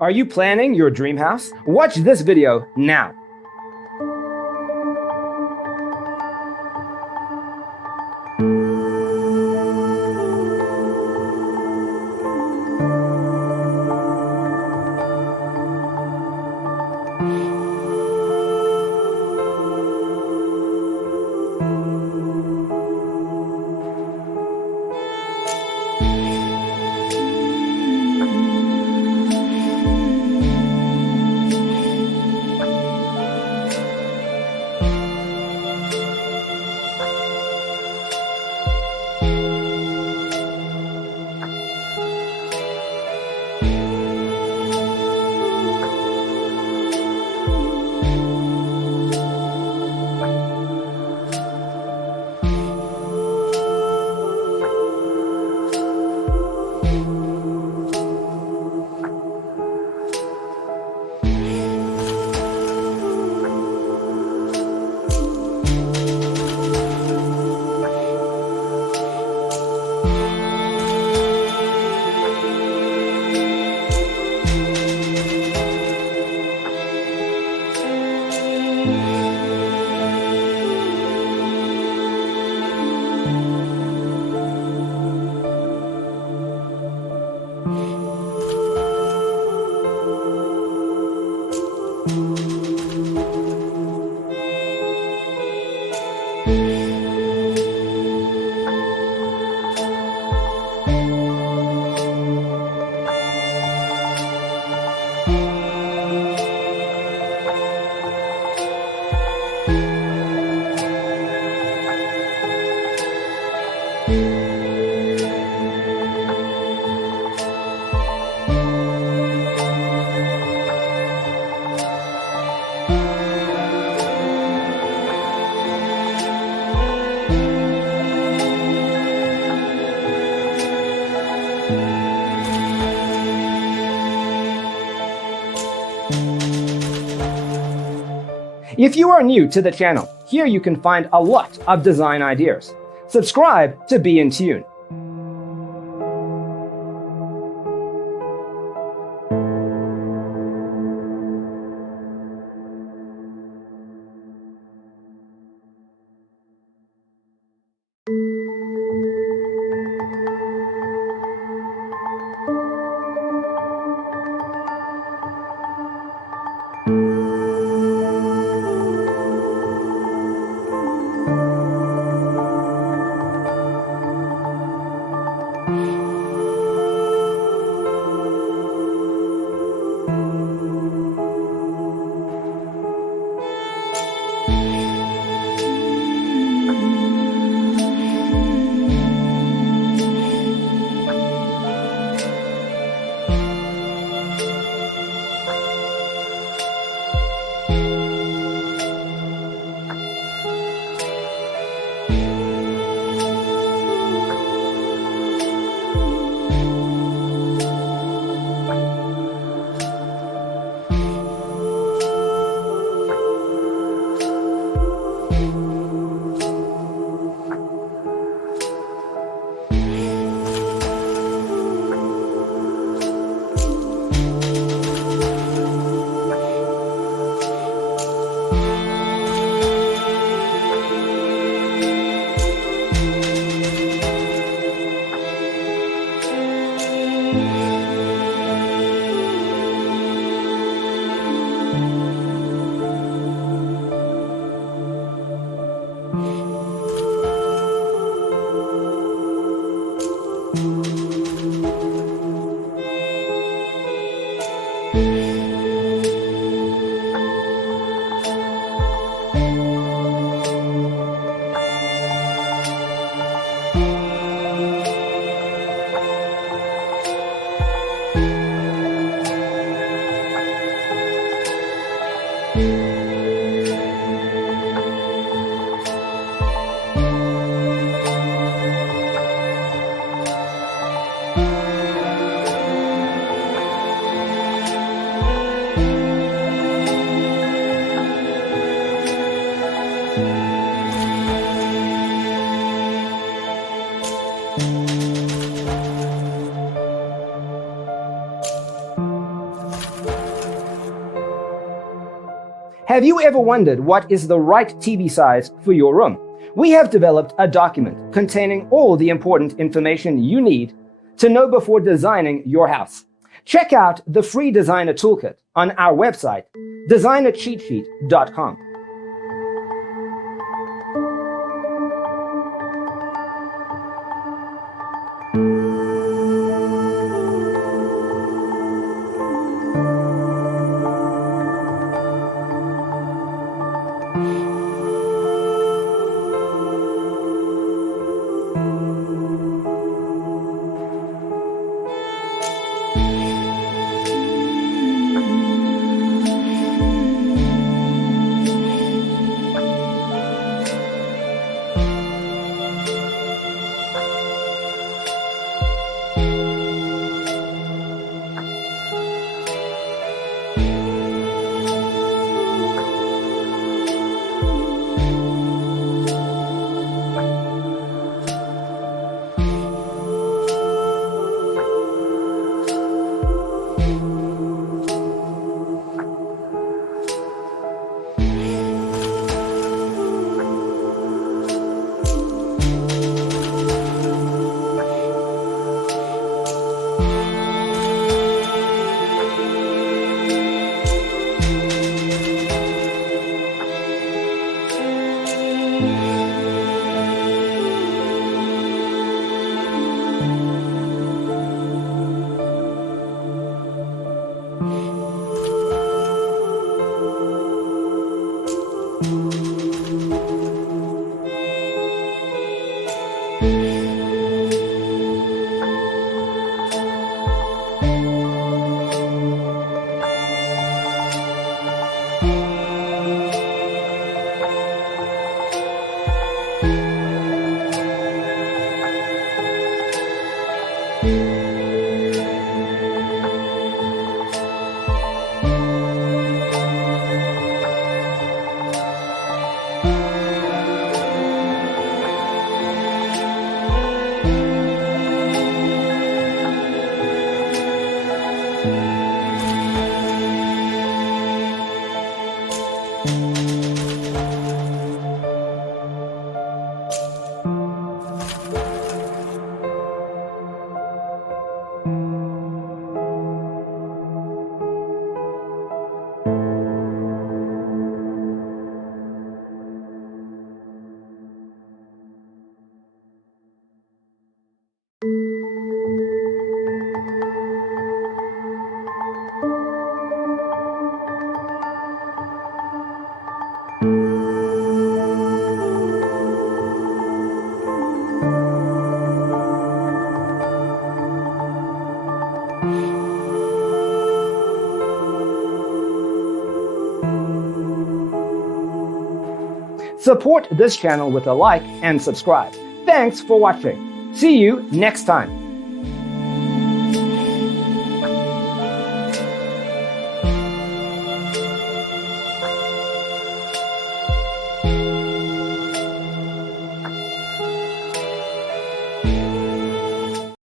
Are you planning your dream house? Watch this video now. If you are new to the channel, here you can find a lot of design ideas. Subscribe to be in tune. Have you ever wondered what is the right TV size for your room? We have developed a document containing all the important information you need to know before designing your house. Check out the free designer toolkit on our website, designercheatsheet.com. Support this channel with a like and subscribe. Thanks for watching. See you next time.